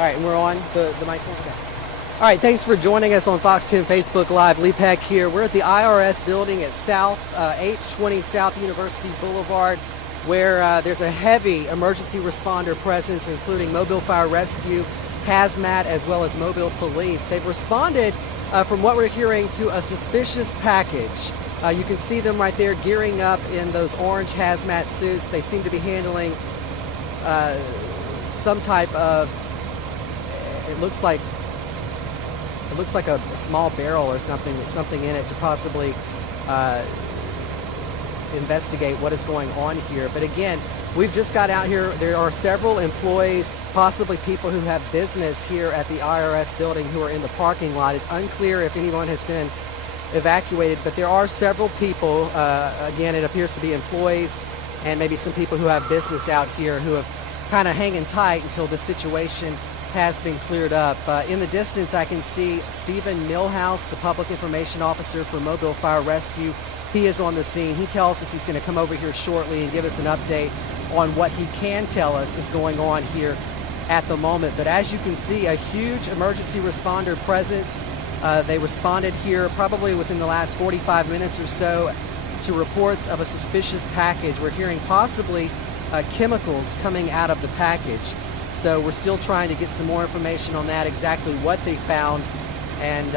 All right, and we're on. The mic's on? Okay. All right, thanks for joining us on Fox 10 Facebook Live. Lee Peck here. We're at the IRS building at H20 South University Boulevard, where there's a heavy emergency responder presence, including mobile fire rescue, Hazmat, as well as mobile police. They've responded, from what we're hearing, to a suspicious package. You can see them right there gearing up in those orange hazmat suits. They seem to be handling some type of, it looks like a small barrel or something with something in it to possibly investigate what is going on here. But again, we've just got out here. There are several employees, possibly people who have business here at the IRS building, who are in the parking lot. It's unclear if anyone has been evacuated, but there are several people. Again, it appears to be employees and maybe some people who have business out here who have kind of hanging tight until the situation has been cleared up. In the distance, I can see Stephen Millhouse, the public information officer for Mobile Fire Rescue. He is on the scene. He tells us he's going to come over here shortly and give us an update on what he can tell us is going on here at the moment. But as you can see, a huge emergency responder presence. They responded here probably within the last 45 minutes or so to reports of a suspicious package. We're hearing possibly chemicals coming out of the package. So we're still trying to get some more information on that, exactly what they found and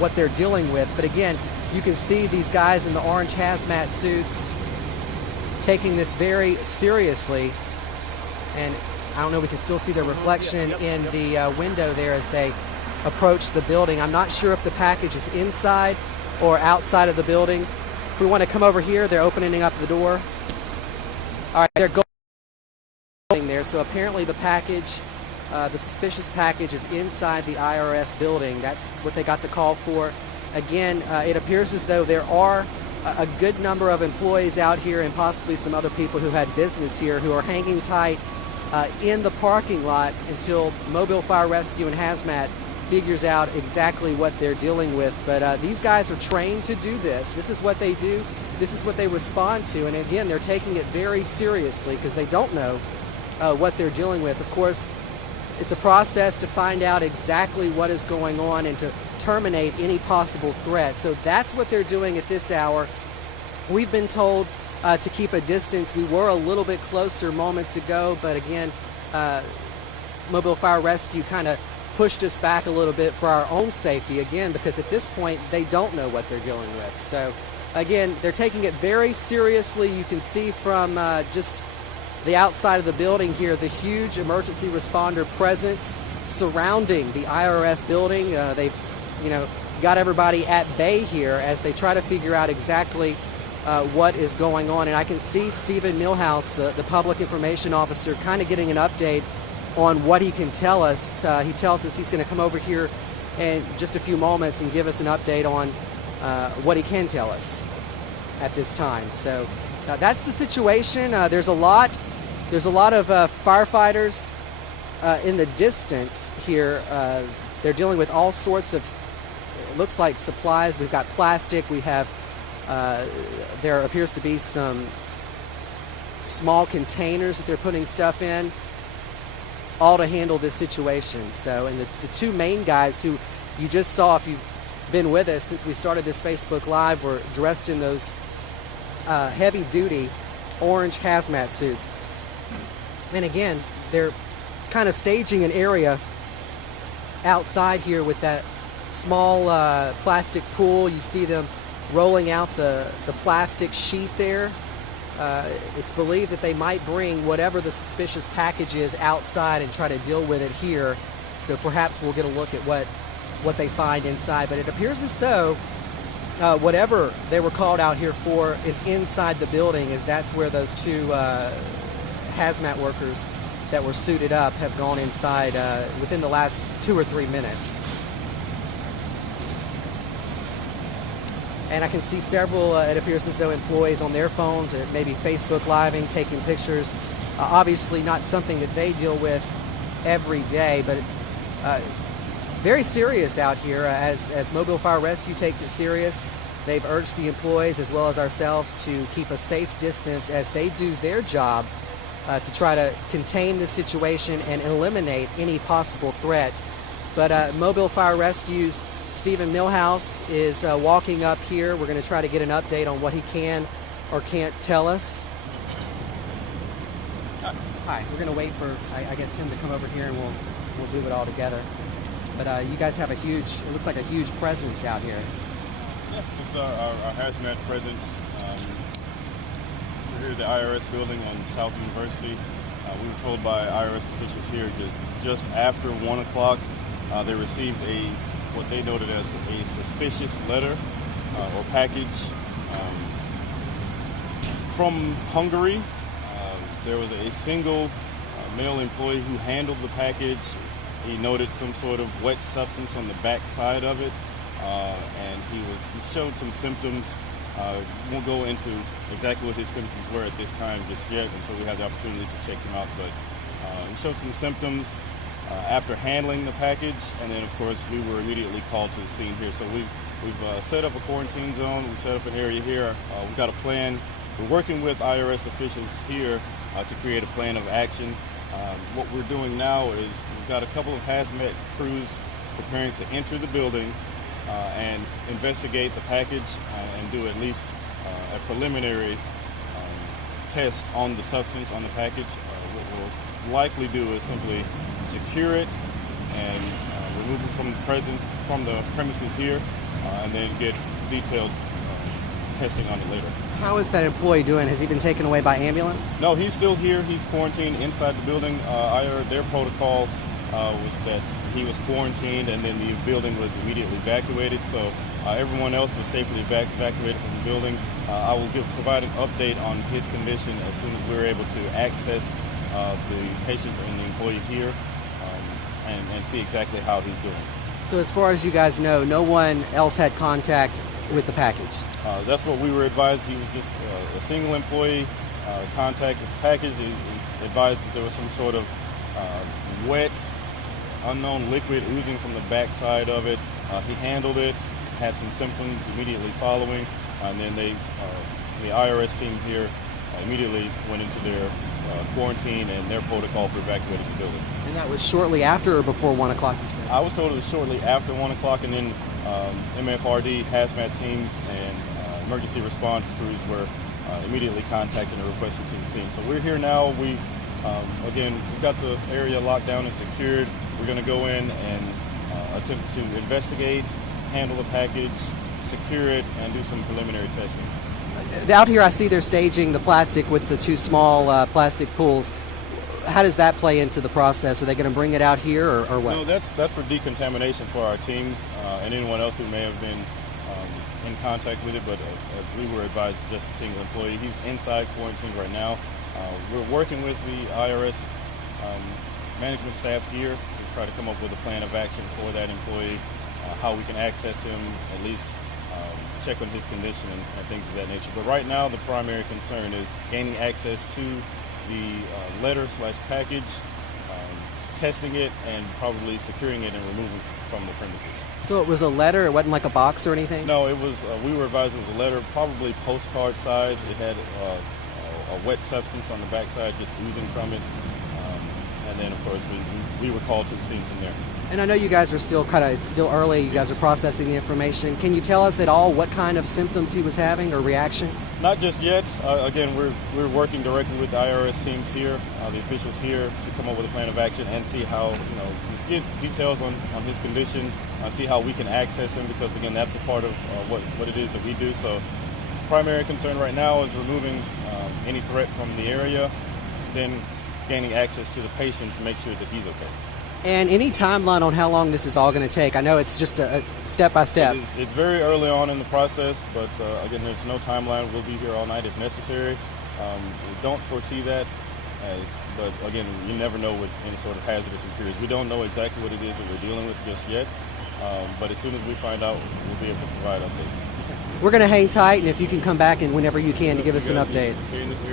what they're dealing with. But again, you can see these guys in the orange hazmat suits taking this very seriously. And I don't know, we can still see their reflection in the window there as they approach the building. I'm not sure if the package is inside or outside of the building. If we want to come over here, they're opening up the door. All right, they're going there. So apparently the package, the suspicious package, is inside the IRS building. That's what they got the call for. Again, it appears as though there are a good number of employees out here and possibly some other people who had business here who are hanging tight in the parking lot until Mobile Fire Rescue and Hazmat figures out exactly what they're dealing with. But these guys are trained to do this. This is what they do. This is what they respond to. And again, they're taking it very seriously because they don't know what they're dealing with. Of course, it's a process to find out exactly what is going on and to terminate any possible threat. So that's what they're doing at this hour. We've been told to keep a distance. We were a little bit closer moments ago, but again, Mobile Fire Rescue kind of pushed us back a little bit for our own safety, again, because at this point they don't know what they're dealing with. So again, they're taking it very seriously. You can see from just the outside of the building here, the huge emergency responder presence surrounding the IRS building. They've, got everybody at bay here as they try to figure out exactly what is going on. And I can see Stephen Millhouse, the public information officer, kind of getting an update on what he can tell us. He tells us he's going to come over here in just a few moments and give us an update on what he can tell us at this time. So that's the situation. There's a lot of firefighters in the distance here. They're dealing with all sorts of, it looks like, supplies. We've got plastic. We have, there appears to be some small containers that they're putting stuff in, all to handle this situation. So, and the two main guys who you just saw, if you've been with us since we started this Facebook Live, were dressed in those heavy-duty orange hazmat suits. And again, they're kind of staging an area outside here with that small plastic pool. You see them rolling out the plastic sheet there. It's believed that they might bring whatever the suspicious package is outside and try to deal with it here. So perhaps we'll get a look at what they find inside. But it appears as though whatever they were called out here for is inside the building, as that's where those two hazmat workers that were suited up have gone inside within the last 2 or 3 minutes. And I can see several, it appears as though, employees on their phones or maybe Facebook Living, taking pictures. Obviously not something that they deal with every day, but very serious out here as Mobile Fire Rescue takes it serious. They've urged the employees as well as ourselves to keep a safe distance as they do their job to try to contain the situation and eliminate any possible threat. But Mobile Fire Rescue's Stephen Millhouse is walking up here. We're going to try to get an update on what he can or can't tell us. Hi, we're going to wait for, I guess, him to come over here and we'll do it all together. But you guys have it looks like a huge presence out here. Yeah, it's our Hazmat presence. We're here at the IRS building on South University. We were told by IRS officials here that just after 1 o'clock, they received what they noted as a suspicious letter or package from Hungary. There was a single male employee who handled the package. He noted some sort of wet substance on the back side of it, and he showed some symptoms. Won't go into exactly what his symptoms were at this time just yet until we have the opportunity to check him out, but he showed some symptoms after handling the package, and then of course we were immediately called to the scene here. So we've set up a quarantine zone, we've set up an area here, we've got a plan. We're working with IRS officials here to create a plan of action. What we're doing now is we've got a couple of hazmat crews preparing to enter the building and investigate the package and do at least a preliminary test on the substance on the package. What we'll likely do is simply secure it and remove it from the premises here, and then get detailed testing on it later. How is that employee doing? Has he been taken away by ambulance? No, he's still here. He's quarantined inside the building. Their protocol was that he was quarantined and then the building was immediately evacuated. So everyone else was safely evacuated from the building. I will provide an update on his condition as soon as we're able to access the patient and the employee here and see exactly how he's doing. So as far as you guys know, no one else had contact with the package? That's what we were advised. He was just a single employee, contact with the package. He advised that there was some sort of wet, unknown liquid oozing from the backside of it. He handled it, had some symptoms immediately following, and then the IRS team here immediately went into their quarantine and their protocol for evacuating the building. And that was shortly after or before 1 o'clock, you said? I was told it was shortly after 1 o'clock, and then MFRD, hazmat teams, and emergency response crews were immediately contacted and requested to the scene. So we're here now. We've got the area locked down and secured. We're going to go in and attempt to investigate, handle the package, secure it, and do some preliminary testing. Out here I see they're staging the plastic with the two small plastic pools. How does that play into the process? Are they going to bring it out here or what? No, that's for decontamination for our teams and anyone else who may have been in contact with it, but as we were advised, just a single employee. He's inside quarantine right now. We're working with the IRS management staff here to try to come up with a plan of action for that employee, how we can access him, at least check on his condition and things of that nature. But right now, the primary concern is gaining access to the letter/package, testing it, and probably securing it and removing it from the premises. So it was a letter? It wasn't like a box or anything? No, it was. We were advised it was a letter, probably postcard size. It had a wet substance on the backside, just oozing from it. And then, of course, we were called to the scene from there. And I know you guys are it's still early. You guys are processing the information. Can you tell us at all what kind of symptoms he was having or reaction? Not just yet. Again, we're working directly with the IRS teams here, the officials here, to come up with a plan of action and see how, let's get details on his condition, see how we can access him, because again, that's a part of what it is that we do. So primary concern right now is removing any threat from the area, then gaining access to the patient to make sure that he's okay. And any timeline on how long this is all going to take? I know it's just a step by step. It's very early on in the process, but again, there's no timeline. We'll be here all night if necessary. We don't foresee that, but again, you never know with any sort of hazardous materials. We don't know exactly what it is that we're dealing with just yet, but as soon as we find out, we'll be able to provide updates. We're going to hang tight, and if you can come back and whenever you can to give us an update.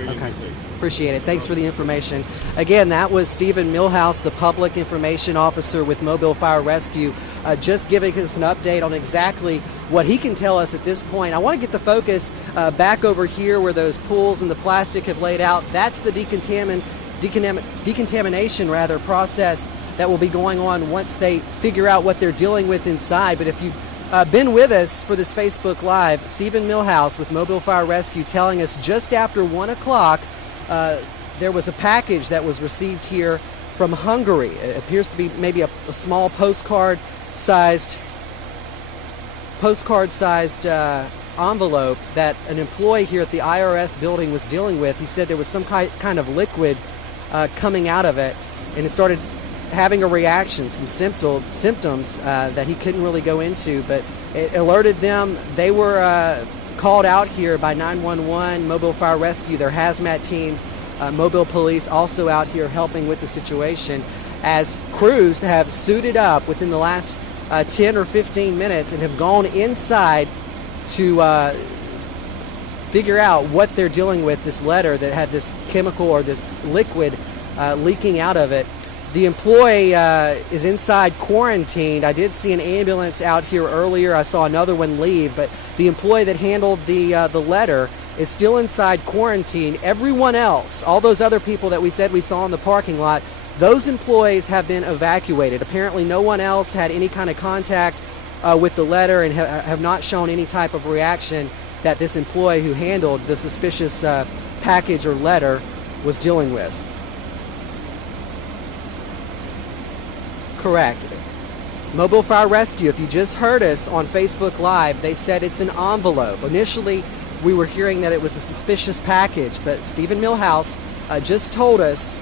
Okay. Appreciate it. Thanks for the information. Again, that was Stephen Millhouse, the Public Information Officer with Mobile Fire Rescue, just giving us an update on exactly what he can tell us at this point. I want to get the focus back over here where those pools and the plastic have laid out. That's the decontamination rather process that will be going on once they figure out what they're dealing with inside. But if you've been with us for this Facebook Live, Stephen Millhouse with Mobile Fire Rescue telling us just after 1 o'clock there was a package that was received here from Hungary. It appears to be maybe a small postcard-sized envelope that an employee here at the IRS building was dealing with. He said there was some kind of liquid coming out of it, and it started having a reaction, some symptoms that he couldn't really go into, but it alerted them. They were called out here by 911, Mobile Fire Rescue, their hazmat teams, mobile police also out here helping with the situation, as crews have suited up within the last 10 or 15 minutes and have gone inside to figure out what they're dealing with, this letter that had this chemical or this liquid leaking out of it. The employee is inside quarantined. I did see an ambulance out here earlier. I saw another one leave, but the employee that handled the letter is still inside quarantine. Everyone else, all those other people that we said we saw in the parking lot, those employees have been evacuated. Apparently no one else had any kind of contact with the letter and have not shown any type of reaction that this employee who handled the suspicious package or letter was dealing with. Correct. Mobile Fire Rescue, if you just heard us on Facebook Live, they said it's an envelope. Initially, we were hearing that it was a suspicious package, but Stephen Millhouse just told us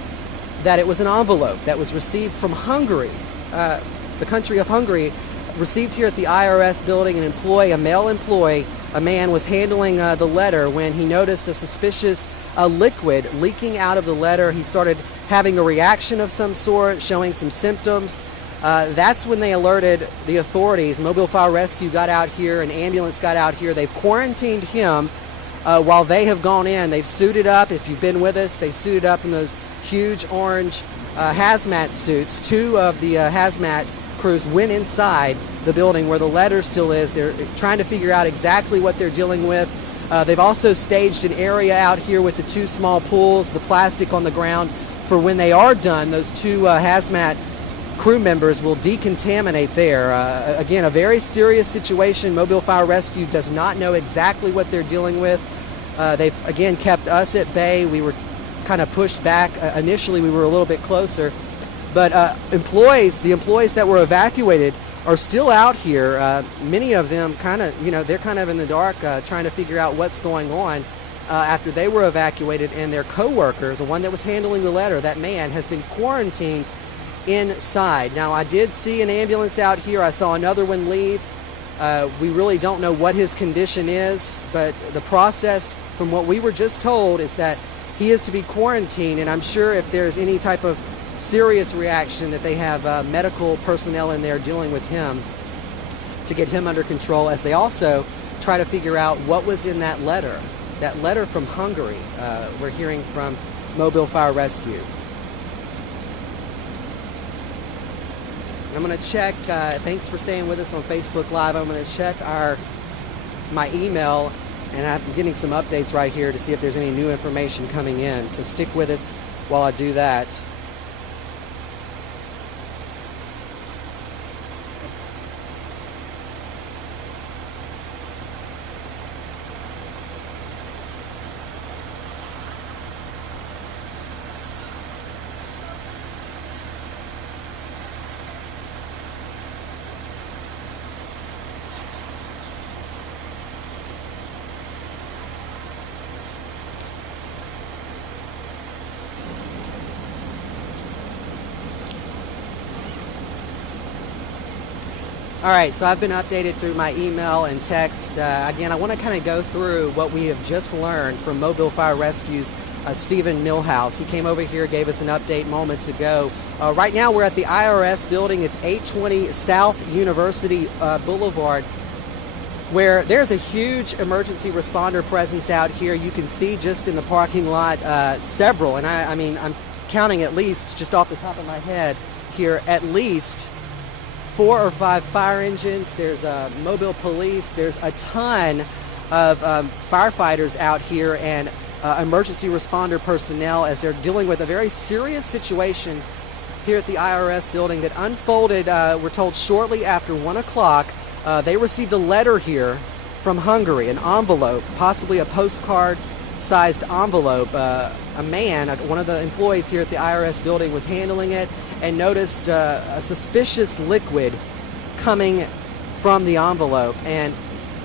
that it was an envelope that was received from Hungary, the country of Hungary, received here at the IRS building. An employee, a male employee, a man was handling the letter when he noticed a suspicious liquid leaking out of the letter. He started having a reaction of some sort, showing some symptoms. That's when they alerted the authorities. Mobile Fire Rescue got out here, an ambulance got out here. They've quarantined him while they have gone in. They've suited up. If you've been with us, they suited up in those huge orange hazmat suits. Two of the hazmat crews went inside the building where the letter still is. They're trying to figure out exactly what they're dealing with. They've also staged an area out here with the two small pools, the plastic on the ground, for when they are done, those two hazmat crew members will decontaminate there. Again, a very serious situation. Mobile Fire Rescue does not know exactly what they're dealing with. They've, again, kept us at bay. We were kind of pushed back. Initially, we were a little bit closer. But the employees that were evacuated are still out here. Many of them they're kind of in the dark trying to figure out what's going on after they were evacuated, and their co-worker, the one that was handling the letter, that man, has been quarantined inside. Now, I did see an ambulance out here. I saw another one leave. We really don't know what his condition is, but the process, from what we were just told, is that he is to be quarantined, and I'm sure if there's any type of serious reaction that they have medical personnel in there dealing with him to get him under control, as they also try to figure out what was in that letter from Hungary. We're hearing from Mobile Fire Rescue. I'm going to check, thanks for staying with us on Facebook Live. I'm going to check my email, and I'm getting some updates right here to see if there's any new information coming in. So stick with us while I do that. All right, so I've been updated through my email and text. Again, I want to kind of go through what we have just learned from Mobile Fire Rescue's Stephen Millhouse. He came over here, gave us an update moments ago. Right now we're at the IRS building. It's 820 South University Boulevard, where there's a huge emergency responder presence out here. You can see just in the parking lot several, and I mean, I'm counting at least, just off the top of my head here, at least 4 or 5 fire engines. There's mobile police. There's a ton of firefighters out here, and emergency responder personnel as they're dealing with a very serious situation here at the IRS building that unfolded, we're told, shortly after 1 o'clock. They received a letter here from Hungary, an envelope, possibly a postcard-sized envelope. A man, one of the employees here at the IRS building, was handling it and noticed a suspicious liquid coming from the envelope. And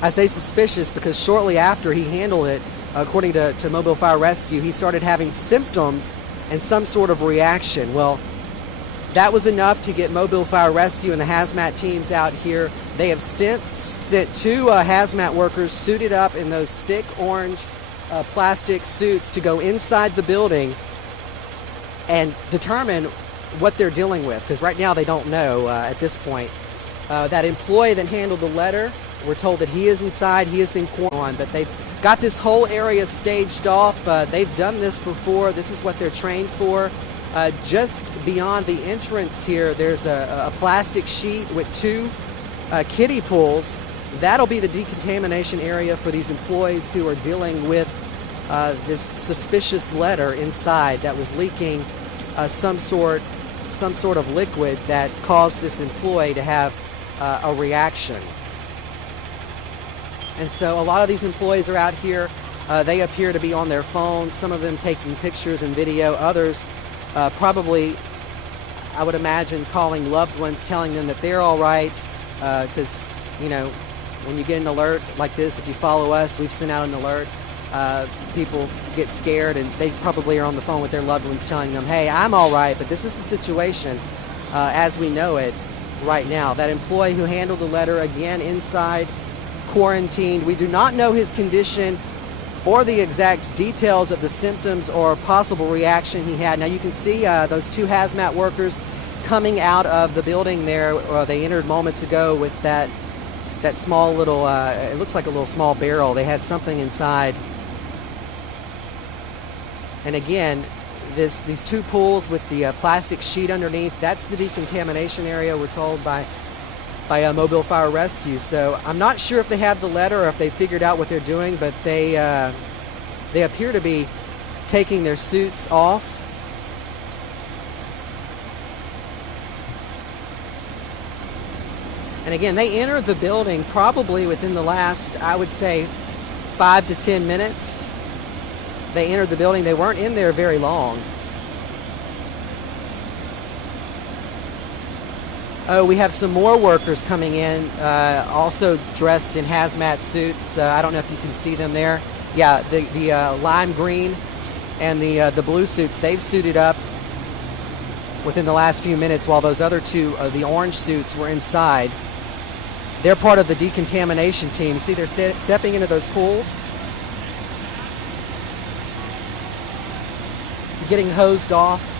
I say suspicious because shortly after he handled it, according to Mobile Fire Rescue, he started having symptoms and some sort of reaction. Well, that was enough to get Mobile Fire Rescue and the hazmat teams out here. They have since sent 2 hazmat workers suited up in those thick orange plastic suits to go inside the building and determine what they're dealing with, because right now they don't know at this point. That employee that handled the letter, we're told that he is inside. He has been quarantined, but they've got this whole area staged off. They've done this before. This is what they're trained for. Just beyond the entrance here, there's a plastic sheet with 2 kiddie pools. That'll be the decontamination area for these employees who are dealing with this suspicious letter inside that was leaking some sort of liquid that caused this employee to have a reaction. And so a lot of these employees are out here. They appear to be on their phones, some of them taking pictures and video, others probably, I would imagine, calling loved ones, telling them that they're all right, because, you know, when you get an alert like this, if you follow us, we've sent out an alert, people get scared and they probably are on the phone with their loved ones telling them, hey, I'm all right, but this is the situation as we know it right now. That employee who handled the letter, again, inside, quarantined. We do not know his condition or the exact details of the symptoms or possible reaction he had. Now you can see those 2 hazmat workers coming out of the building there. They entered moments ago with that small little, it looks like a little small barrel. They had something inside. And again, these 2 pools with the plastic sheet underneath, that's the decontamination area, we're told by Mobile Fire Rescue. So I'm not sure if they have the letter or if they figured out what they're doing, but they appear to be taking their suits off. And again, they entered the building probably within the last, I would say, 5 to 10 minutes. They entered the building. They weren't in there very long. Oh, we have some more workers coming in, also dressed in hazmat suits. I don't know if you can see them there. Yeah, the lime green and the blue suits, they've suited up within the last few minutes, while those other 2, the orange suits, were inside. They're part of the decontamination team. You see they're stepping into those pools, getting hosed off.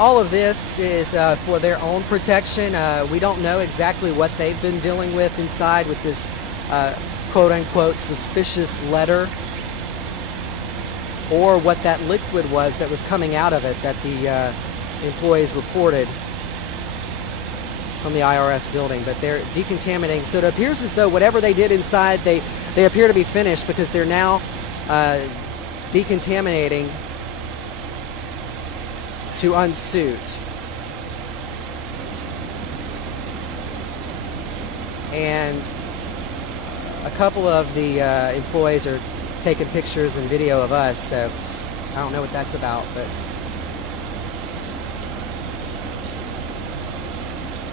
All of this is for their own protection. We don't know exactly what they've been dealing with inside with this quote-unquote suspicious letter, or what that liquid was that was coming out of it that the employees reported from the IRS building. But they're decontaminating. So it appears as though whatever they did inside, they appear to be finished, because they're now decontaminating to unsuit. And a couple of the employees are taking pictures and video of us, so I don't know what that's about, but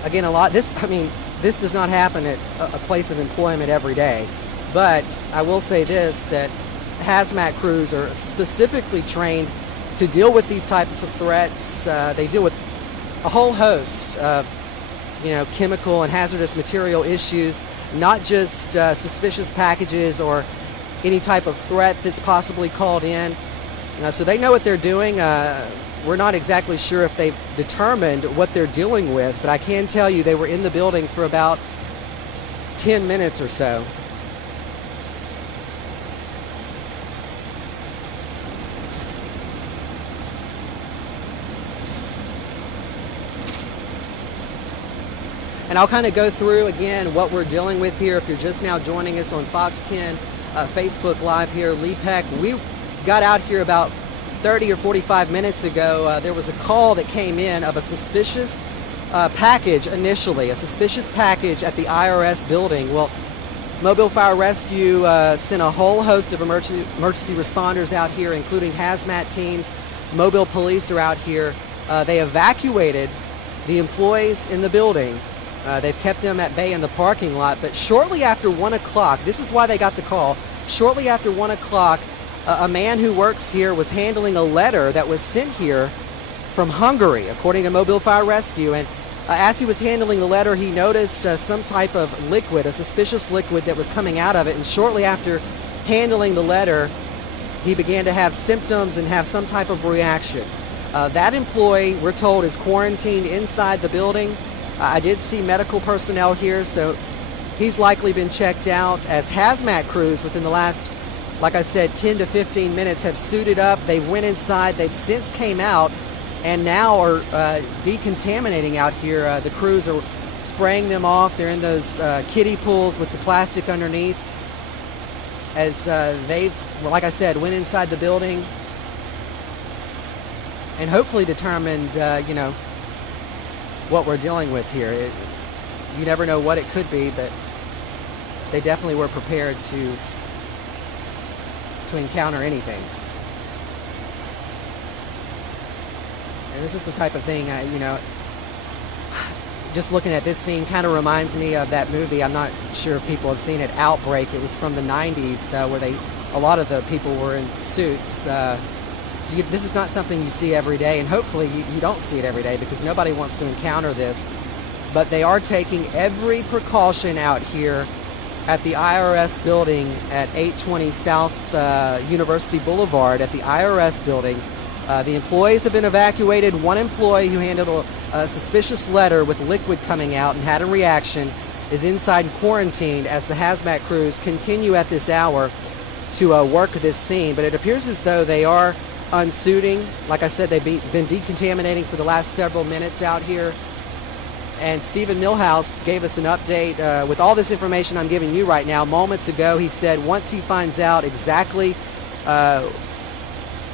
again, this does not happen at a place of employment every day. But I will say this, that hazmat crews are specifically trained to deal with these types of threats. They deal with a whole host of, chemical and hazardous material issues, not just suspicious packages or any type of threat that's possibly called in. So they know what they're doing. We're not exactly sure if they've determined what they're dealing with, but I can tell you they were in the building for about 10 minutes or so. And I'll kind of go through again what we're dealing with here. If you're just now joining us on Fox 10 Facebook Live here, Lee Peck, we got out here about 30 or 45 minutes ago. There was a call that came in of a suspicious package initially, a suspicious package at the IRS building. Well, Mobile Fire Rescue sent a whole host of emergency responders out here, including hazmat teams. Mobile police are out here. They evacuated the employees in the building. They've kept them at bay in the parking lot, but shortly after 1 o'clock, this is why they got the call, shortly after 1 o'clock, a man who works here was handling a letter that was sent here from Hungary, according to Mobile Fire Rescue. And as he was handling the letter, he noticed some type of liquid, a suspicious liquid that was coming out of it. And shortly after handling the letter, he began to have symptoms and have some type of reaction. That employee, we're told, is quarantined inside the building. I did see medical personnel here, so he's likely been checked out. As hazmat crews within the last, like I said, 10 to 15 minutes have suited up. They went inside. They've since came out and now are decontaminating out here. The crews are spraying them off. They're in those kiddie pools with the plastic underneath. As they've, like I said, went inside the building and hopefully determined, what we're dealing with here. You never know what it could be, but they definitely were prepared to encounter anything. And this is the type of thing, just looking at this scene kind of reminds me of that movie. I'm not sure if people have seen it, Outbreak. It was from the 90s where a lot of the people were in suits. This is not something you see every day, and hopefully you don't see it every day because nobody wants to encounter this. But they are taking every precaution out here at the IRS building at 820 South University Boulevard at the IRS building. The employees have been evacuated. One employee who handled a suspicious letter with liquid coming out and had a reaction is inside and quarantined as the hazmat crews continue at this hour to work this scene. But it appears as though they are unsuiting. Like I said, they've been decontaminating for the last several minutes out here. And Stephen Millhouse gave us an update with all this information I'm giving you right now. Moments ago, he said once he finds out exactly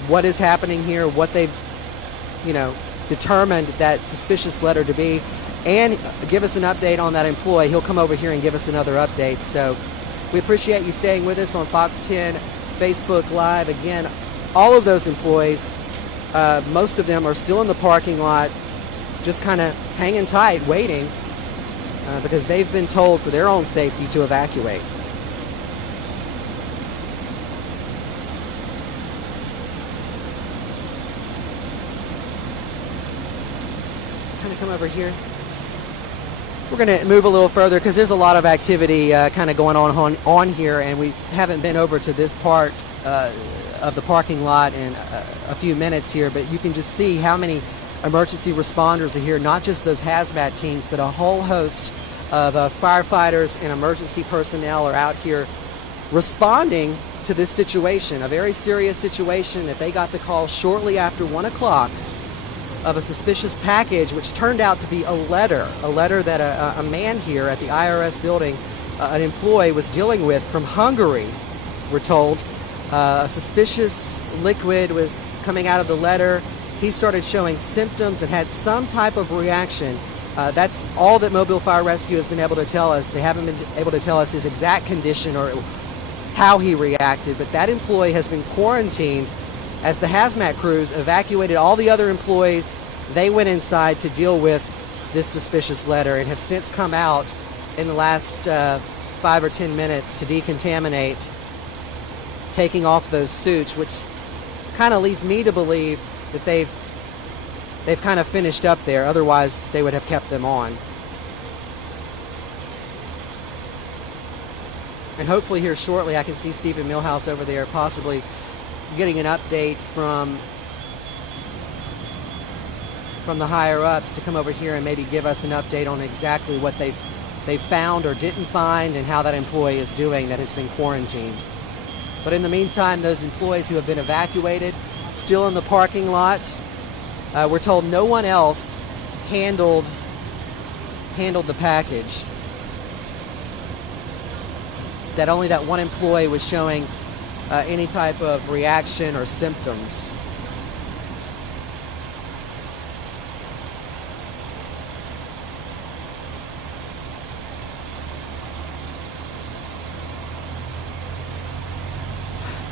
what is happening here, what they've, determined that suspicious letter to be, and give us an update on that employee, he'll come over here and give us another update. So we appreciate you staying with us on Fox 10 Facebook Live. Again, all of those employees, most of them are still in the parking lot, just kind of hanging tight, waiting, because they've been told for their own safety to evacuate. Kind of come over here. We're going to move a little further because there's a lot of activity kind of going on here, and we haven't been over to this part of the parking lot in a few minutes here, but you can just see how many emergency responders are here, not just those hazmat teams, but a whole host of firefighters and emergency personnel are out here responding to this situation, a very serious situation that they got the call shortly after 1 o'clock of a suspicious package, which turned out to be a letter that a man here at the IRS building, an employee, was dealing with from Hungary, we're told. A suspicious liquid was coming out of the letter. He started showing symptoms and had some type of reaction. That's all that Mobile Fire Rescue has been able to tell us. They haven't been able to tell us his exact condition or how he reacted, but that employee has been quarantined as the hazmat crews evacuated all the other employees. They went inside to deal with this suspicious letter and have since come out in the last 5 or 10 minutes to decontaminate, taking off those suits, which kind of leads me to believe that they've kind of finished up there. Otherwise, they would have kept them on. And hopefully here shortly, I can see Stephen Millhouse over there possibly getting an update from the higher-ups to come over here and maybe give us an update on exactly what they've found or didn't find and how that employee is doing that has been quarantined. But in the meantime, those employees who have been evacuated still in the parking lot. We're told no one else handled handled the package. That only that one employee was showing any type of reaction or symptoms.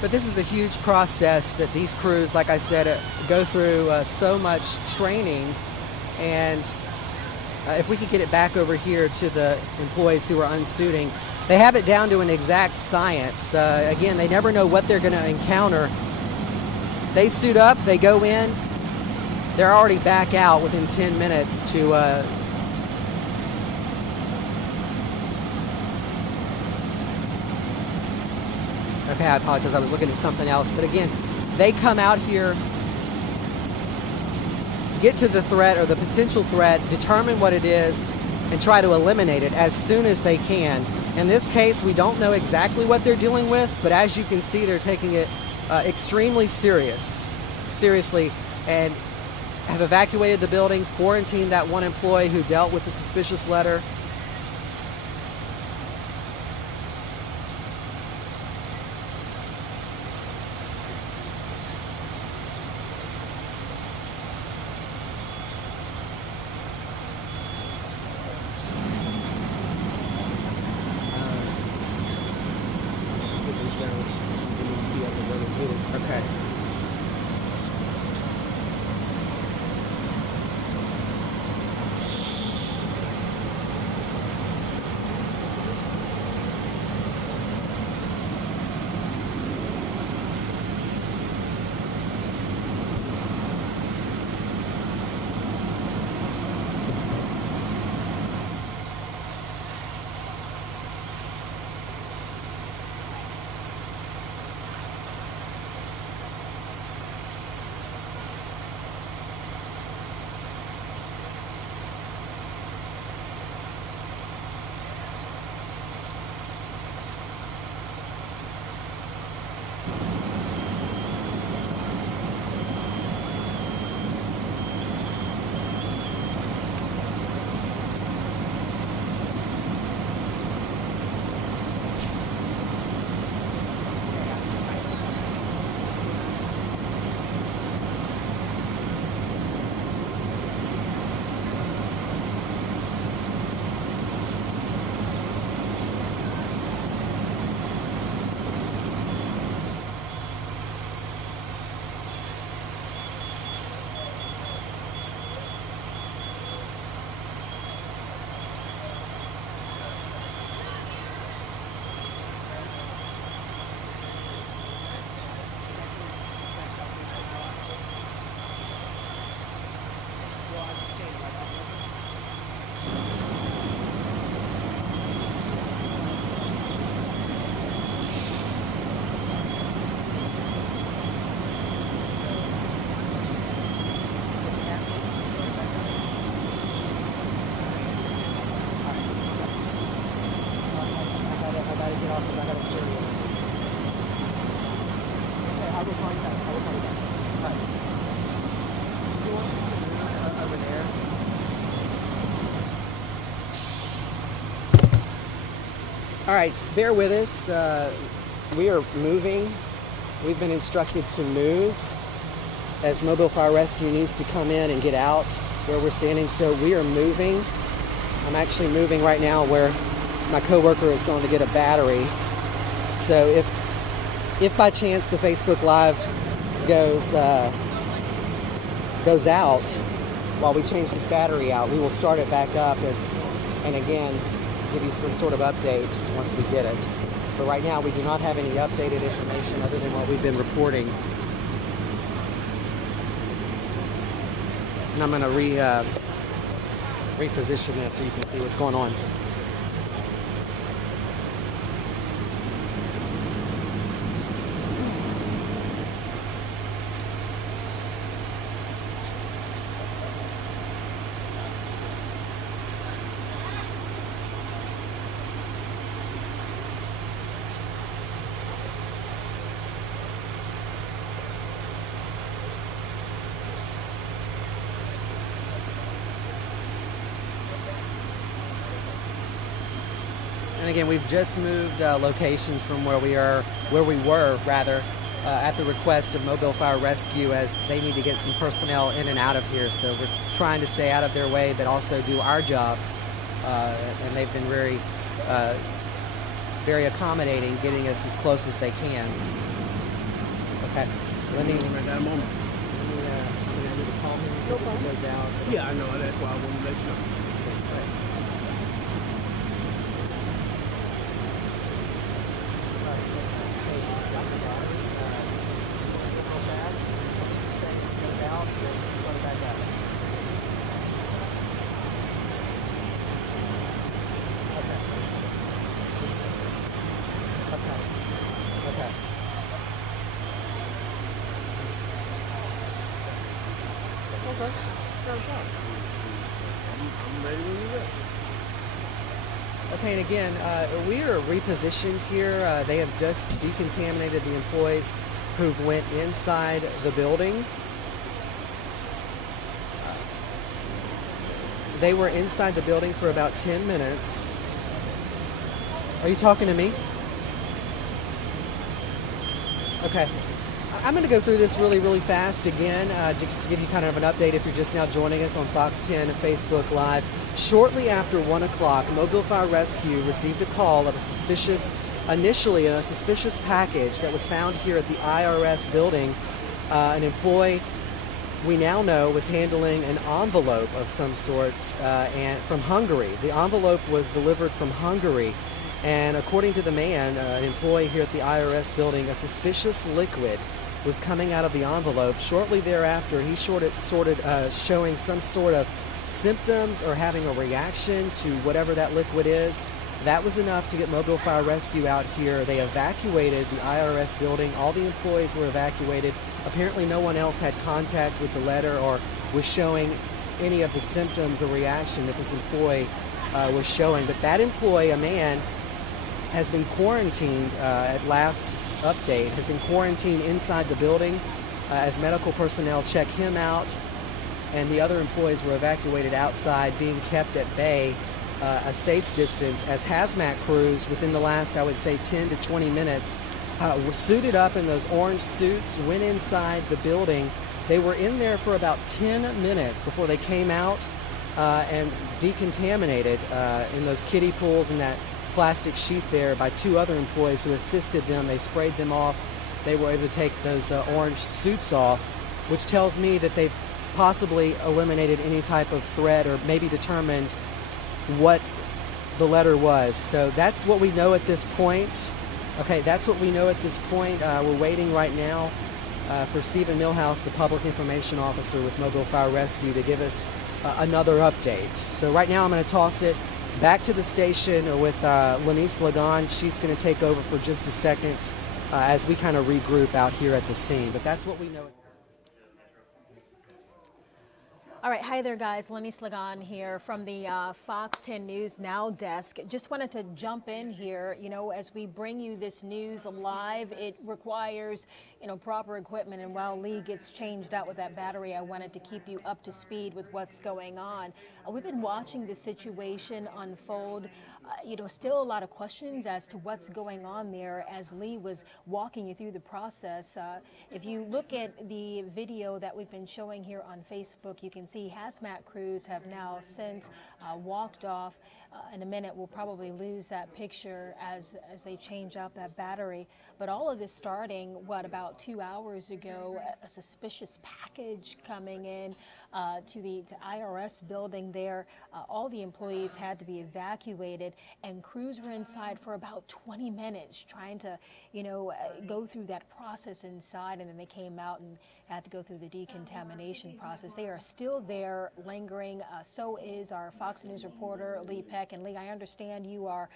But this is a huge process that these crews, like I said, go through so much training. And if we could get it back over here to the employees who are unsuiting, they have it down to an exact science. Again, they never know what they're going to encounter. They suit up, they go in, they're already back out within 10 minutes to okay, I apologize, I was looking at something else. But again, they come out here, get to the threat or the potential threat, determine what it is, and try to eliminate it as soon as they can. In this case, we don't know exactly what they're dealing with, but as you can see, they're taking it extremely seriously, and have evacuated the building, quarantined that one employee who dealt with the suspicious letter. Okay. All right, bear with us. We are moving. We've been instructed to move as mobile fire rescue needs to come in and get out where we're standing. So we are moving. I'm actually moving right now where my coworker is going to get a battery. So if by chance the Facebook Live goes out while we change this battery out, we will start it back up and again give you some sort of update once we get it. But right now we do not have any updated information other than what we've been reporting. And I'm going to reposition this so you can see what's going on. And again, we've just moved locations from where we were rather, at the request of Mobile Fire Rescue, as they need to get some personnel in and out of here. So we're trying to stay out of their way, but also do our jobs. And they've been very accommodating, getting us as close as they can. Okay, let me. Right that moment. I need to call him. No problem. He goes out. Yeah, I know. That's why I wanted to let you know. Okay, and again, we are repositioned here. They have just decontaminated the employees who've went inside the building. They were inside the building for about 10 minutes. Are you talking to me? Okay. I'm going to go through this really fast again, just to give you kind of an update if you're just now joining us on Fox 10 and Facebook Live. Shortly after 1 o'clock, Mobile Fire Rescue received a call of initially a suspicious package that was found here at the IRS building. An employee we now know was handling an envelope of some sort and from Hungary. The envelope was delivered from Hungary. And according to the man, an employee here at the IRS building, a suspicious liquid was coming out of the envelope. Shortly thereafter, he started showing some sort of symptoms or having a reaction to whatever that liquid is. That was enough to get Mobile Fire Rescue out here. They evacuated the IRS building. All the employees were evacuated. Apparently no one else had contact with the letter or was showing any of the symptoms or reaction that this employee was showing. But that employee, a man, has been quarantined at last update, has been quarantined inside the building as medical personnel check him out, and the other employees were evacuated outside, being kept at bay a safe distance as hazmat crews within the last, I would say, 10 to 20 minutes were suited up in those orange suits, went inside the building. They were in there for about 10 minutes before they came out and decontaminated in those kiddie pools and that plastic sheet there by two other employees who assisted them. They sprayed them off. They were able to take those orange suits off, which tells me that they've possibly eliminated any type of threat or maybe determined what the letter was. So that's what we know at this point. Okay, that's what we know at this point. We're waiting right now for Stephen Millhouse, the Public Information Officer with Mobile Fire Rescue, to give us another update. So right now I'm going to toss it back to the station with Lenice Lagan. She's going to take over for just a second as we kind of regroup out here at the scene. But that's what we know. All right, hi there, guys. Lenice Lagan here from the Fox 10 News Now desk. Just wanted to jump in here. You know, as we bring you this news live, it requires, proper equipment. And while Lee gets changed out with that battery, I wanted to keep you up to speed with what's going on. We've been watching the situation unfold. Still a lot of questions as to what's going on there as Lee was walking you through the process. If you look at the video that we've been showing here on Facebook, you can see hazmat crews have now since walked off. In a minute, we'll probably lose that picture as they change out that battery. But all of this starting, about 2 hours ago, a suspicious package coming in to the IRS building there. All the employees had to be evacuated, and crews were inside for about 20 minutes trying to, go through that process inside, and then they came out and had to go through the decontamination process. They are still there lingering. So is our Fox News reporter, Lee Peck. And Lee, I understand you are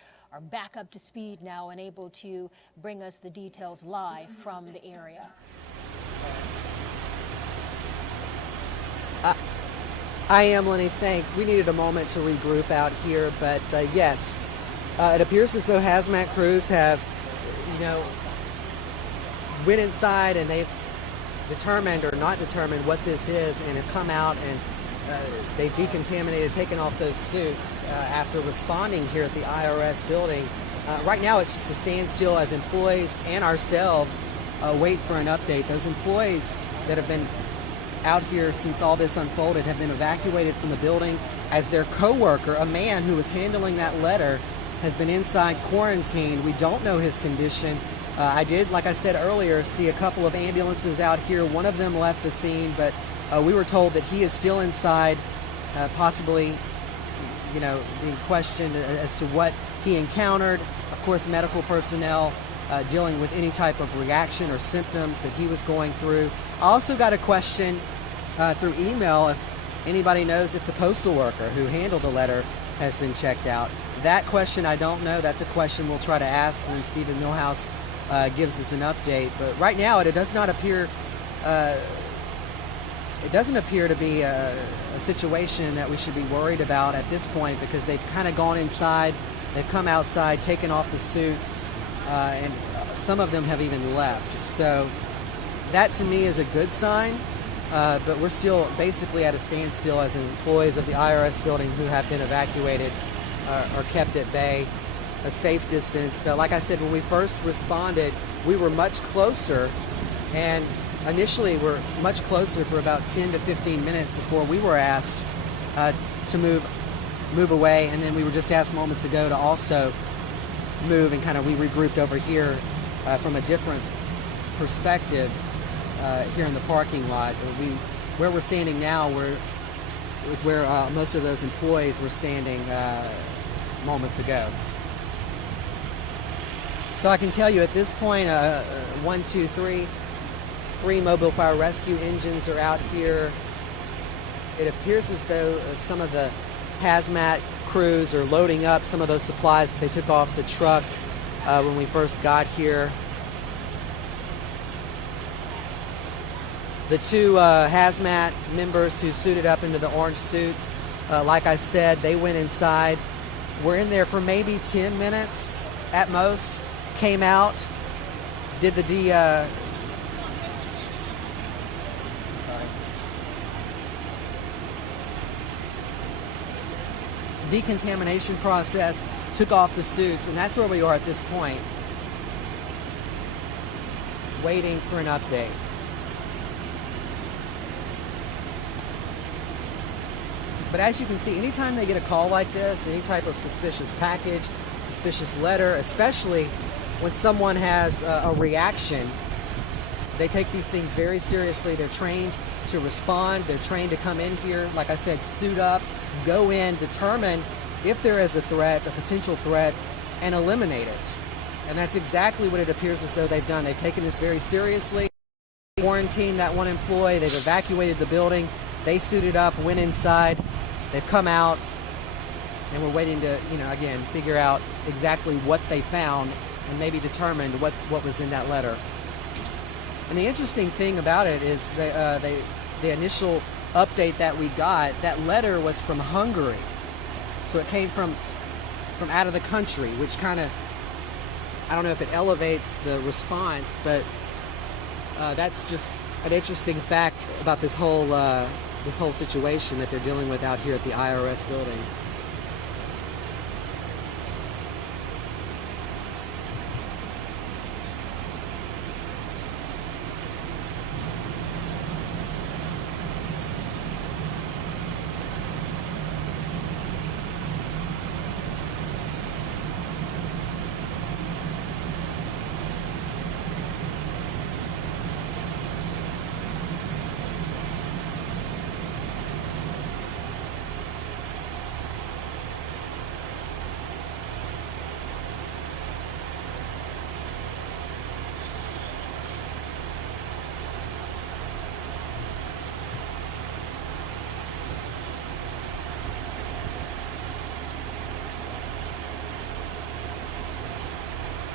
back up to speed now and able to bring us the details live from the area. I am, Lenice, thanks. We needed a moment to regroup out here, but yes, it appears as though hazmat crews have, went inside and they've determined or not determined what this is and have come out and they've decontaminated, taken off those suits after responding here at the IRS building. Right now it's just a standstill as employees and ourselves wait for an update. Those employees that have been out here since all this unfolded have been evacuated from the building, as their co-worker, a man who was handling that letter, has been inside quarantine. We don't know his condition. I did, like I said earlier, see a couple of ambulances out here. One of them left the scene, but we were told that he is still inside, possibly, being questioned as to what he encountered. Of course, medical personnel dealing with any type of reaction or symptoms that he was going through. I also got a question through email if anybody knows if the postal worker who handled the letter has been checked out. That question I don't know. That's a question we'll try to ask when Stephen Millhouse gives us an update. But right now, it does not appear. It doesn't appear to be a situation that we should be worried about at this point, because they've kind of gone inside, they've come outside, taken off the suits, and some of them have even left. So that to me is a good sign, but we're still basically at a standstill as employees of the IRS building who have been evacuated are kept at bay, a safe distance. Like I said, when we first responded, we were much closer, and initially we're much closer for about 10 to 15 minutes before we were asked to move away, and then we were just asked moments ago to also move, and kind of we regrouped over here from a different perspective here in the parking lot. Where we're standing now, was where most of those employees were standing moments ago. So I can tell you at this point, 1, 2, 3, 3 mobile fire rescue engines are out here. It appears as though some of the hazmat crews are loading up some of those supplies that they took off the truck when we first got here. The 2 hazmat members who suited up into the orange suits, like I said, they went inside. We're in there for maybe 10 minutes at most, came out, did the decontamination process, took off the suits, and that's where we are at this point, waiting for an update. But as you can see, anytime they get a call like this, any type of suspicious package, suspicious letter, especially when someone has a reaction, they take these things very seriously. They're trained to respond. They're trained to come in here, like I said, suit up, go in, determine if there is a threat, a potential threat, and eliminate it. And that's exactly what it appears as though they've done. They've taken this very seriously, quarantined that one employee, they've evacuated the building, they suited up, went inside, they've come out, and we're waiting to, again, figure out exactly what they found and maybe determine what was in that letter. And the interesting thing about it is the initial update that we got, that letter was from Hungary. So it came from out of the country, which kind of, I don't know if it elevates the response, but that's just an interesting fact about this whole situation that they're dealing with out here at the IRS building.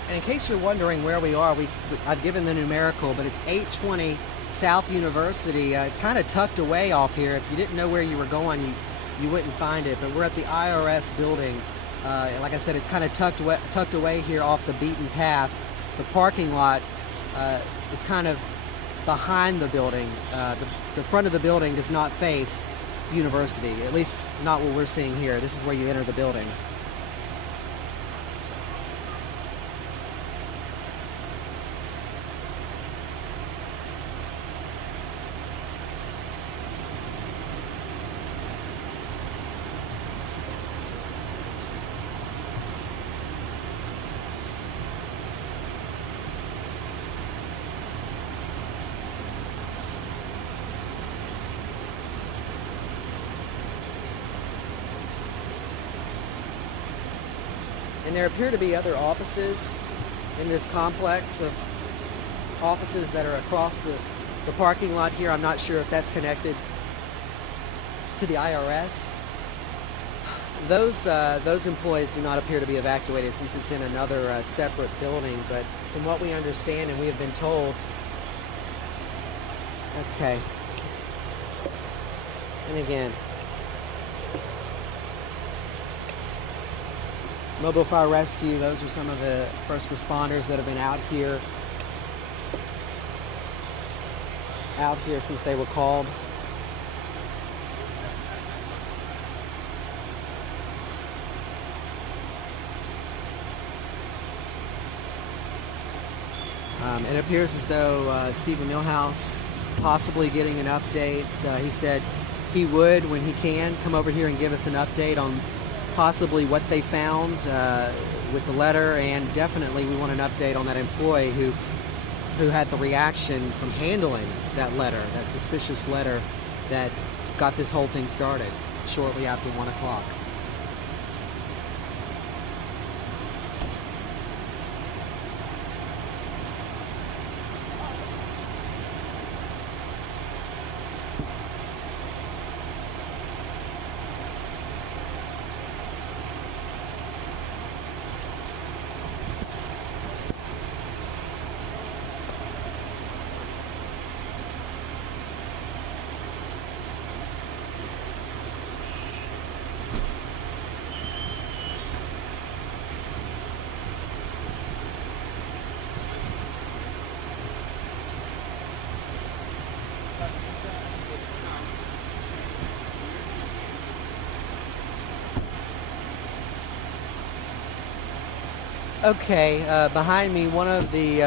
And in case you're wondering where we are, I've given the numerical, but it's 820 South University. It's kind of tucked away off here. If you didn't know where you were going, you wouldn't find it. But we're at the IRS building. Like I said, it's kind of tucked away here off the beaten path. The parking lot is kind of behind the building. The front of the building does not face University, at least not what we're seeing here. This is where you enter the building. And there appear to be other offices in this complex of offices that are across the parking lot here. I'm not sure if that's connected to the IRS. Those employees do not appear to be evacuated since it's in another separate building, but from what we understand and we have been told, okay. And again, Mobile Fire Rescue, those are some of the first responders that have been out here since they were called. It appears as though Stephen Millhouse possibly getting an update. He said he would, when he can, come over here and give us an update on possibly what they found with the letter, and definitely we want an update on that employee who had the reaction from handling that letter, that suspicious letter that got this whole thing started shortly after 1 o'clock. Okay, behind me, one of the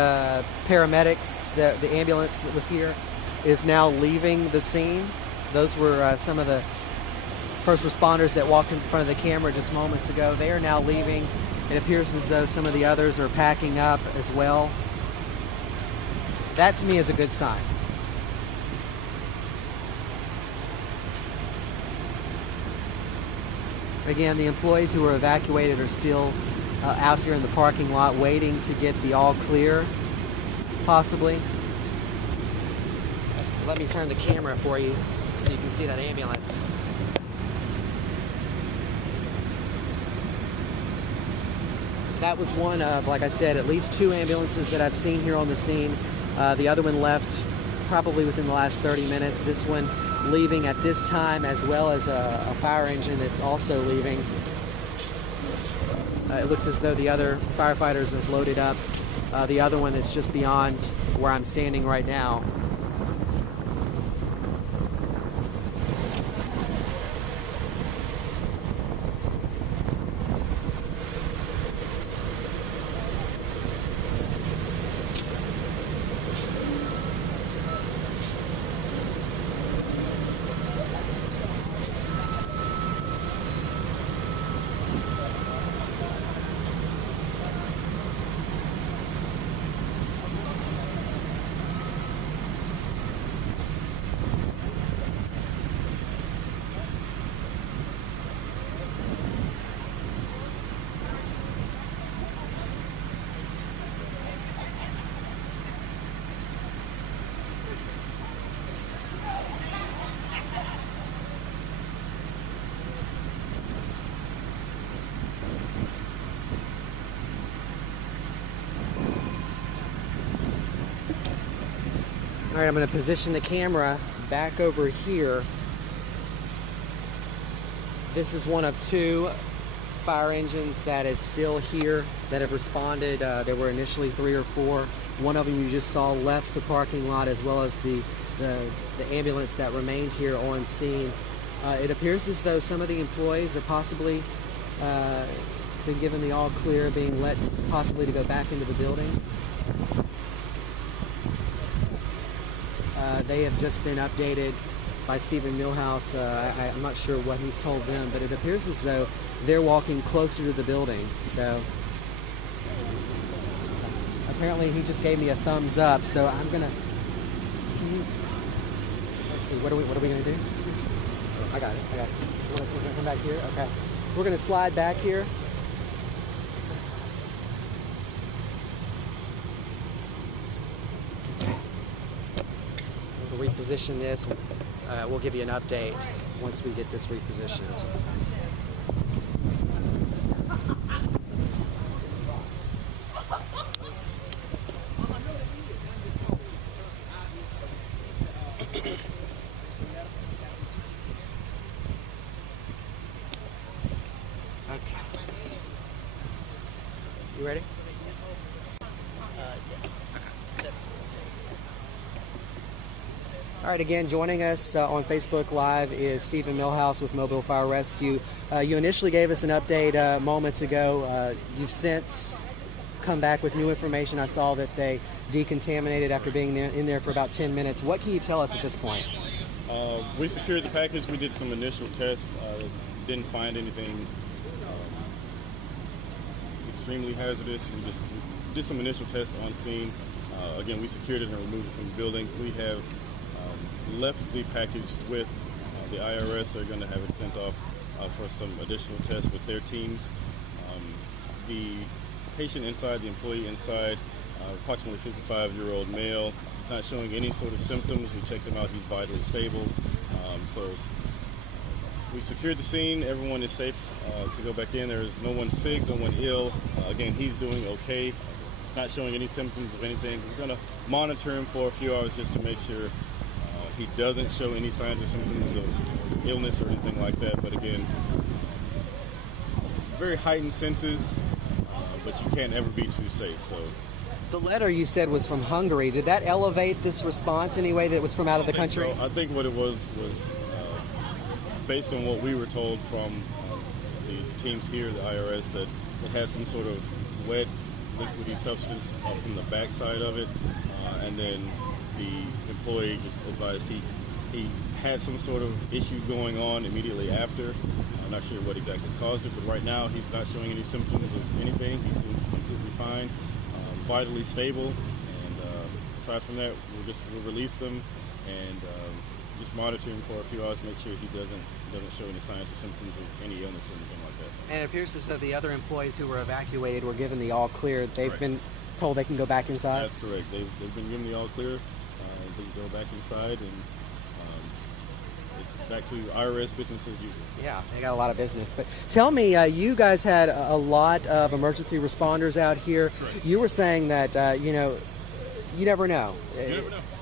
paramedics, the ambulance that was here, is now leaving the scene. Those were some of the first responders that walked in front of the camera just moments ago. They are now leaving. It appears as though some of the others are packing up as well. That to me is a good sign. Again, the employees who were evacuated are still out here in the parking lot waiting to get the all clear, possibly. Let me turn the camera for you so you can see that ambulance. That was one of, like I said, at least 2 ambulances that I've seen here on the scene. The other one left probably within the last 30 minutes. This one leaving at this time, as well as a fire engine that's also leaving. It looks as though the other firefighters have loaded up. The other one that's just beyond where I'm standing right now. All right, I'm going to position the camera back over here. This is one of 2 fire engines that is still here that have responded. There were initially 3 or 4. One of them you just saw left the parking lot, as well as the ambulance that remained here on scene. It appears as though some of the employees are possibly been given the all clear, being let possibly to go back into the building. They have just been updated by Stephen Millhouse. I'm not sure what he's told them, but it appears as though they're walking closer to the building. So apparently he just gave me a thumbs up. So I'm gonna. Let's see. What are we gonna do? Oh, I got it. So we're gonna come back here. Okay. We're gonna slide back here. We'll reposition this, and we'll give you an update once we get this repositioned. Okay. You ready? All right, again, joining us on Facebook Live is Stephen Millhouse with Mobile Fire Rescue. You initially gave us an update moments ago. You've since come back with new information. I saw that they decontaminated after being in there for about 10 minutes. What can you tell us at this point? We secured the package. We did some initial tests. Didn't find anything extremely hazardous. We just did some initial tests on scene. Again, we secured it and removed it from the building. We have left the package with the IRS. They're going to have it sent off for some additional tests with their teams. The patient inside, the employee inside, approximately 55-year-old male. He's not showing any sort of symptoms. We checked him out. He's vitally stable. So we secured the scene. Everyone is safe to go back in. There's no one sick, no one ill. Again, he's doing okay. Not showing any symptoms of anything. We're going to monitor him for a few hours just to make sure he doesn't show any signs or symptoms of illness or anything like that. But again, very heightened senses, but you can't ever be too safe. So the letter you said was from Hungary. Did that elevate this response anyway, that it was from out of the country? So. I think what it was based on what we were told from the teams here, the IRS, that it has some sort of wet, liquidy substance from the backside of it, and then the employee just advised he had some sort of issue going on immediately after. I'm not sure what exactly caused it, but right now he's not showing any symptoms of anything. He seems completely fine, vitally stable, and aside from that, we'll release them and just monitor him for a few hours, make sure he doesn't show any signs or symptoms of any illness or anything like that. And it appears as though the other employees who were evacuated were given the all clear. They've Correct. been told they can go back inside? That's correct. They've been given the all clear. They can go back inside, and it's back to IRS business as usual. Yeah, they got a lot of business. But tell me, you guys had a lot of emergency responders out here. Correct. You were saying that, you never know.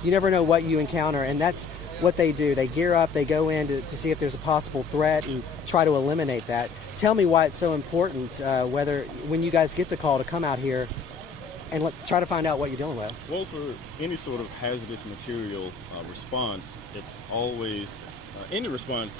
You never know what you encounter, and that's what they do. They gear up, they go in to see if there's a possible threat and try to eliminate that. Tell me why it's so important, when you guys get the call to come out here and try to find out what you're dealing with. Well, for any sort of hazardous material response, it's always, any response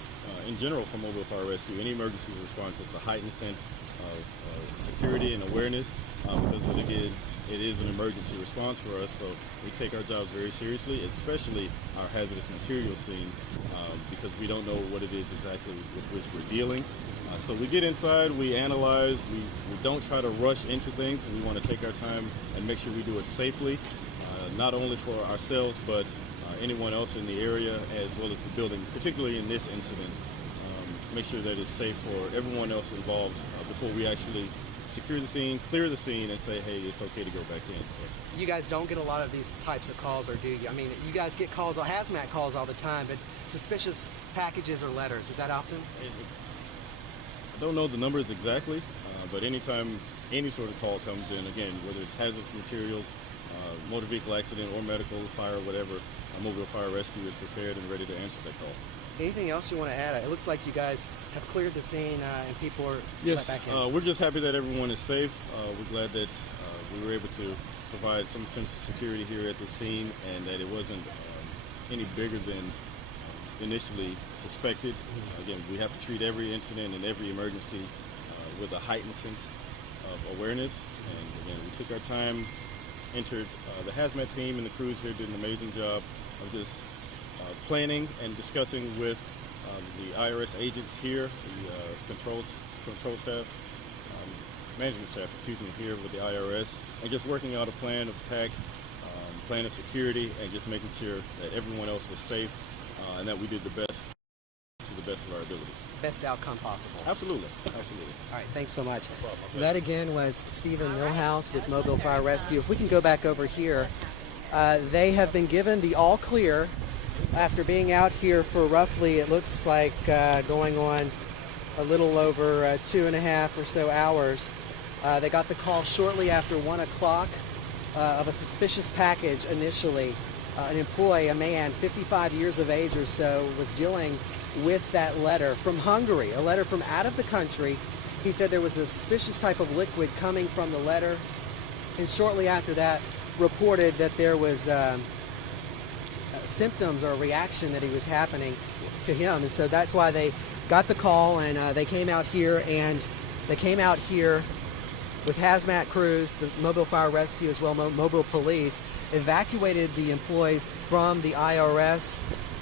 in general from Mobile Fire Rescue, any emergency response, it's a heightened sense of security and awareness because, again, it is an emergency response for us, so we take our jobs very seriously, especially our hazardous material scene, because we don't know what it is exactly with which we're dealing. So we get inside, we analyze, we don't try to rush into things. We want to take our time and make sure we do it safely, not only for ourselves, but anyone else in the area, as well as the building, particularly in this incident. Make sure that it's safe for everyone else involved before we actually secure the scene, clear the scene, and say, hey, it's okay to go back in. So. You guys don't get a lot of these types of calls, or do you? I mean, you guys get calls, hazmat calls all the time, but suspicious packages or letters, is that often? I don't know the numbers exactly, but anytime any sort of call comes in, again, whether it's hazardous materials, motor vehicle accident, or medical, fire, whatever, Mobile Fire Rescue is prepared and ready to answer that call. Anything else you want to add? It looks like you guys have cleared the scene and people are let back in. We're just happy that everyone is safe. We're glad that we were able to provide some sense of security here at the scene, and that it wasn't any bigger than initially suspected. Again, we have to treat every incident and every emergency with a heightened sense of awareness. And again, we took our time, entered the Hazmat team and the crews here did an amazing job of just planning and discussing with the IRS agents here, the control staff, management staff, excuse me, here with the IRS, and just working out a plan of attack, plan of security, and just making sure that everyone else was safe and that we did the best to the best of our abilities. Best outcome possible. Absolutely, absolutely. All right, thanks so much. No problem. That again was Stephen Millhouse with Mobile Fire Rescue. If we can go back over here, they have been given the all clear after being out here for roughly, it looks like going on a little over 2.5 or so hours. They got the call shortly after 1 o'clock of a suspicious package initially. An employee, a man, 55 years of age or so, was dealing with that letter from Hungary, a letter from out of the country. He said there was a suspicious type of liquid coming from the letter, and shortly after that reported that there was symptoms or reaction that he was happening to him. And so that's why they got the call, and they came out here, with hazmat crews, the mobile fire rescue, as well mobile police, evacuated the employees from the IRS,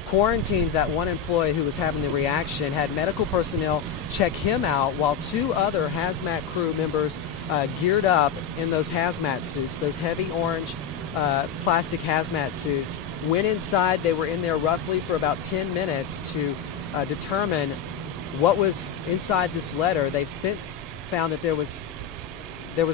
quarantined that one employee who was having the reaction, had medical personnel check him out, while 2 other hazmat crew members geared up in those hazmat suits, those heavy orange plastic hazmat suits, went inside. They were in there roughly for about 10 minutes to determine what was inside this letter. They've since found that there was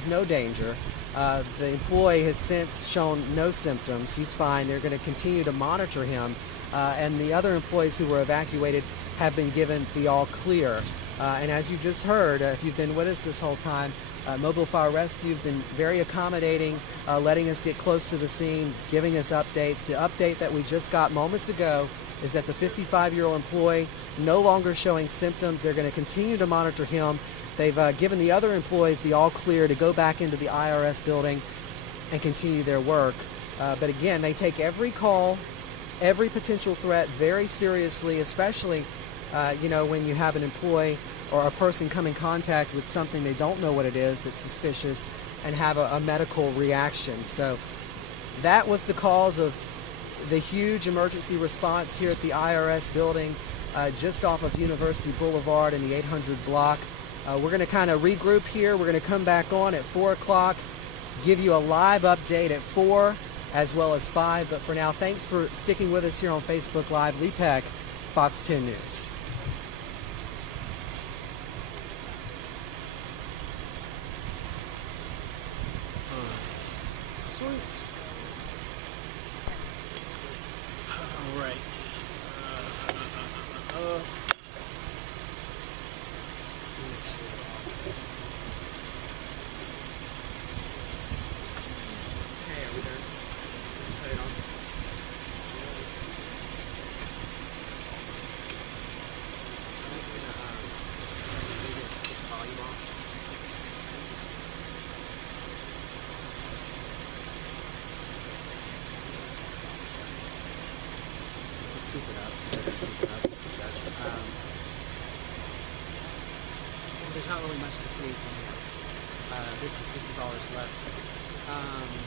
no danger. The employee has since shown no symptoms. He's fine. They're going to continue to monitor him. And the other employees who were evacuated have been given the all clear. And as you just heard, if you've been with us this whole time, Mobile Fire Rescue have been very accommodating, letting us get close to the scene, giving us updates. The update that we just got moments ago is that the 55-year-old employee no longer showing symptoms. They're going to continue to monitor him. They've given the other employees the all clear to go back into the IRS building and continue their work. But again, they take every call, every potential threat very seriously, especially when you have an employee or a person come in contact with something they don't know what it is that's suspicious and have a medical reaction. So that was the cause of the huge emergency response here at the IRS building just off of University Boulevard in the 800 block. We're going to kind of regroup here. We're going to come back on at 4 o'clock, give you a live update at 4 as well as 5. But for now, thanks for sticking with us here on Facebook Live. Lee Peck, Fox 10 News. All right. Keep it up. Gotcha. There's not really much to see from here. This is all that's left. All right.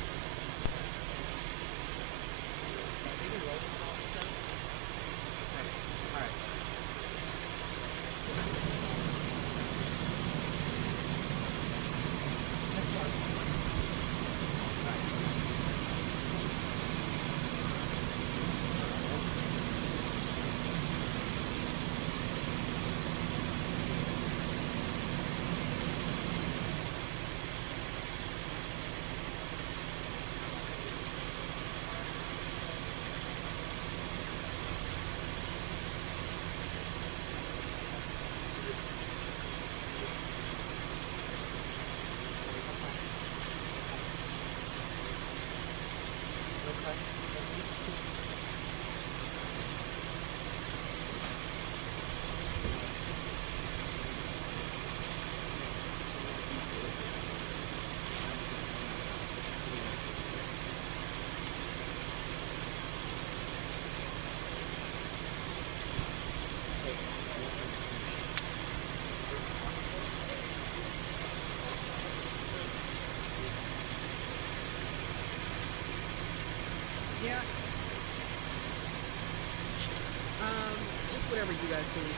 guys think, you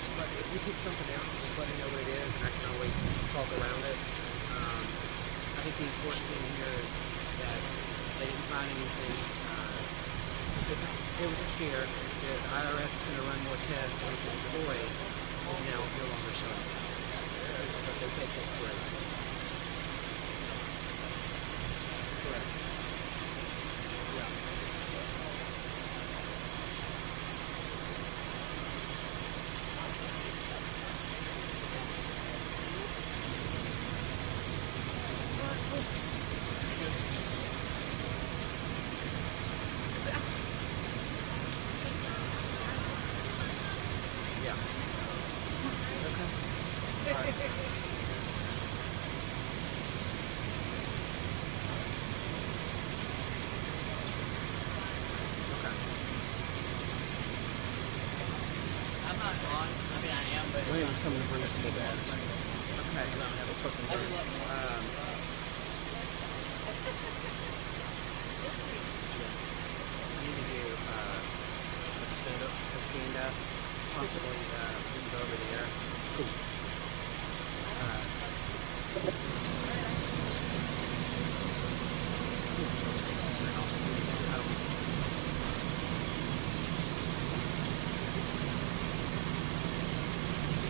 just if you pick something out, just let me know what it is, and I can always talk around it. I think the important thing here is that they didn't find anything. It was a scare. The IRS is going to run more tests, and the employee is now no longer showing symptoms. But they take this seriously. Correct. Yeah. Yeah. Okay. All right. Okay. I'm not on. I mean, I am, but William's coming to bring us more bags. Okay. I don't have a fucking bag. We need to do a stand up, possibly